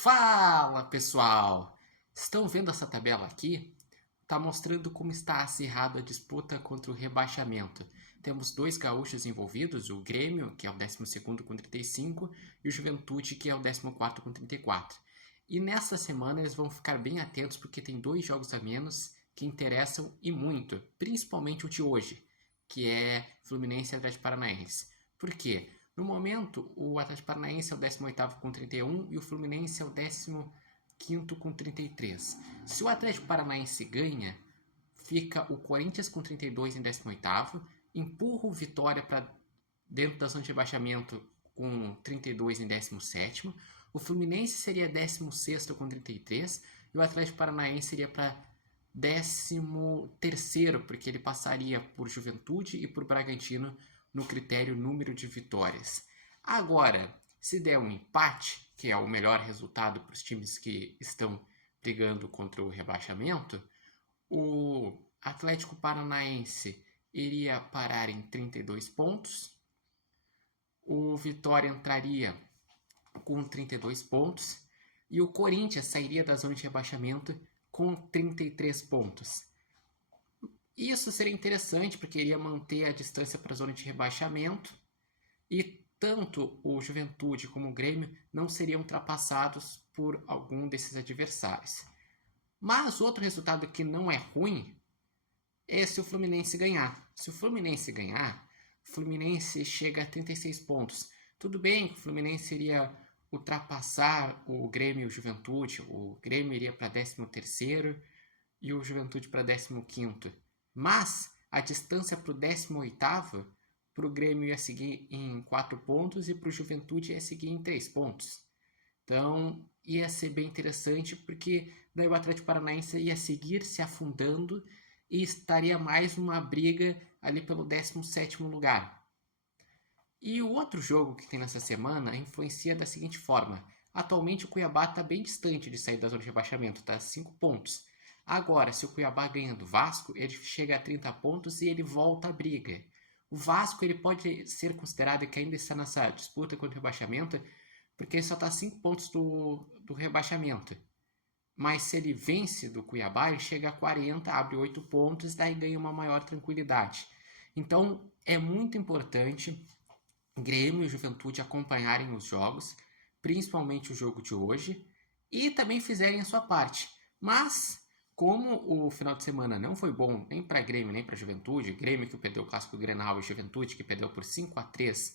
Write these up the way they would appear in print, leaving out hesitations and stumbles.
Fala pessoal! Estão vendo essa tabela aqui? Está mostrando como está acirrada a disputa contra o rebaixamento. Temos dois gaúchos envolvidos, o Grêmio, que é o 12º com 35, e o Juventude, que é o 14º com 34. E nessa semana eles vão ficar bem atentos porque tem dois jogos a menos que interessam e muito, principalmente o de hoje, que é Fluminense e Atlético Paranaense. Por quê? No momento, o Atlético Paranaense é o 18º com 31 e o Fluminense é o 15º com 33. Se o Atlético Paranaense ganha, fica o Corinthians com 32 em 18º, empurra o Vitória para dentro da zona de rebaixamento com 32 em 17º, o Fluminense seria 16º com 33 e o Atlético Paranaense seria para 13º, porque ele passaria por Juventude e por Bragantino no critério número de vitórias. Agora, se der um empate, que é o melhor resultado para os times que estão brigando contra o rebaixamento, o Atlético Paranaense iria parar em 32 pontos, o Vitória entraria com 32 pontos e o Corinthians sairia da zona de rebaixamento com 33 pontos. Isso seria interessante porque iria manter a distância para a zona de rebaixamento e tanto o Juventude como o Grêmio não seriam ultrapassados por algum desses adversários. Mas outro resultado que não é ruim é se o Fluminense ganhar. Se o Fluminense ganhar, o Fluminense chega a 36 pontos. Tudo bem que o Fluminense iria ultrapassar o Grêmio e o Juventude. O Grêmio iria para 13º e o Juventude para 15º. Mas a distância para o 18º, para o Grêmio ia seguir em 4 pontos e para o Juventude ia seguir em 3 pontos. Então ia ser bem interessante porque daí o Atlético Paranaense ia seguir se afundando e estaria mais uma briga ali pelo 17º lugar. E o outro jogo que tem nessa semana influencia da seguinte forma. Atualmente o Cuiabá está bem distante de sair da zona de rebaixamento, está a 5 pontos. Agora, se o Cuiabá ganha do Vasco, ele chega a 30 pontos e ele volta à briga. O Vasco ele pode ser considerado que ainda está nessa disputa contra o rebaixamento, porque ele só está a 5 pontos do rebaixamento. Mas se ele vence do Cuiabá, ele chega a 40, abre 8 pontos, daí ganha uma maior tranquilidade. Então, é muito importante Grêmio e Juventude acompanharem os jogos, principalmente o jogo de hoje, e também fizerem a sua parte. Mas, como o final de semana não foi bom nem para Grêmio nem para Juventude, Grêmio que perdeu o clássico Grenal e Juventude que perdeu por 5-3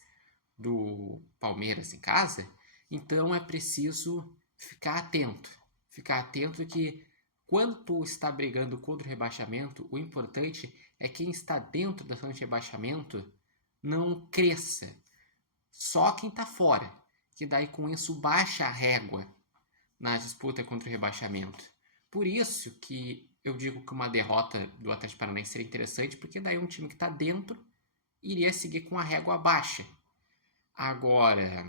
do Palmeiras em casa, então é preciso ficar atento. Ficar atento que quando tu está brigando contra o rebaixamento, o importante é quem está dentro da zona de rebaixamento não cresça. Só quem está fora, que daí com isso baixa a régua na disputa contra o rebaixamento. Por isso que eu digo que uma derrota do Atlético Paranaense seria interessante, porque daí um time que está dentro iria seguir com a régua baixa. Agora,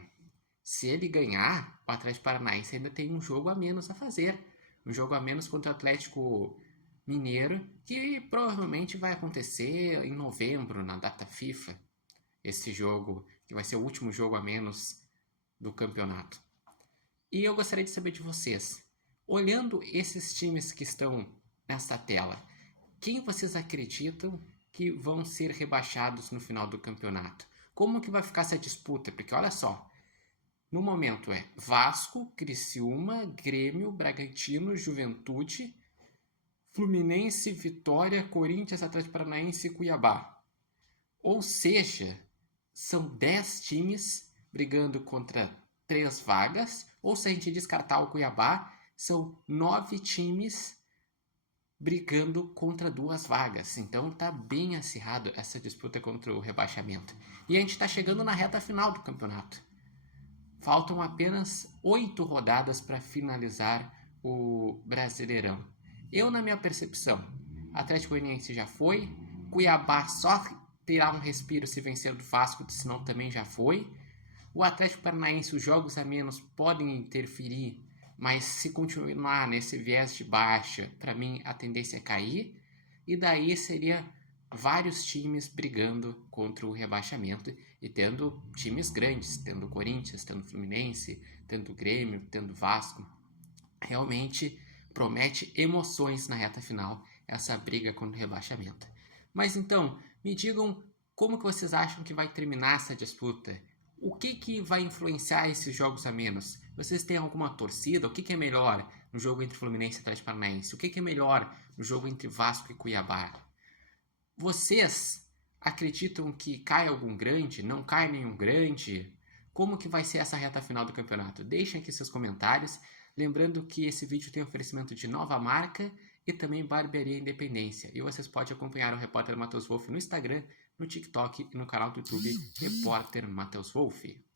se ele ganhar, o Atlético Paranaense ainda tem um jogo a menos a fazer. Um jogo a menos contra o Atlético Mineiro, que provavelmente vai acontecer em novembro, na data FIFA. Esse jogo, que vai ser o último jogo a menos do campeonato. E eu gostaria de saber de vocês, olhando esses times que estão nessa tela, quem vocês acreditam que vão ser rebaixados no final do campeonato? Como que vai ficar essa disputa? Porque olha só, no momento é Vasco, Criciúma, Grêmio, Bragantino, Juventude, Fluminense, Vitória, Corinthians, Atlético Paranaense e Cuiabá. Ou seja, são 10 times brigando contra 3 vagas, ou se a gente descartar o Cuiabá, são 9 times brigando contra 2 vagas. Então tá bem acirrado essa disputa contra o rebaixamento. E a gente está chegando na reta final do campeonato. Faltam apenas 8 rodadas para finalizar o Brasileirão. Eu, na minha percepção, Atlético Goianiense já foi, Cuiabá só terá um respiro se vencer do Vasco, senão também já foi. O Atlético Paranaense, os jogos a menos podem interferir, mas se continuar nesse viés de baixa, para mim a tendência é cair. E daí seria vários times brigando contra o rebaixamento e tendo times grandes, tendo Corinthians, tendo Fluminense, tendo Grêmio, tendo Vasco. Realmente promete emoções na reta final essa briga contra o rebaixamento. Mas então, me digam como que vocês acham que vai terminar essa disputa? O que vai influenciar esses jogos a menos? Vocês têm alguma torcida? O que é melhor no jogo entre Fluminense e Atlético Paranaense? O que é melhor no jogo entre Vasco e Cuiabá? Vocês acreditam que cai algum grande? Não cai nenhum grande? Como que vai ser essa reta final do campeonato? Deixem aqui seus comentários. Lembrando que esse vídeo tem oferecimento de nova marca e também Barbearia Independência. E vocês podem acompanhar o Repórter Matheus Wolff no Instagram, no TikTok e no canal do YouTube Repórter Matheus Wolff.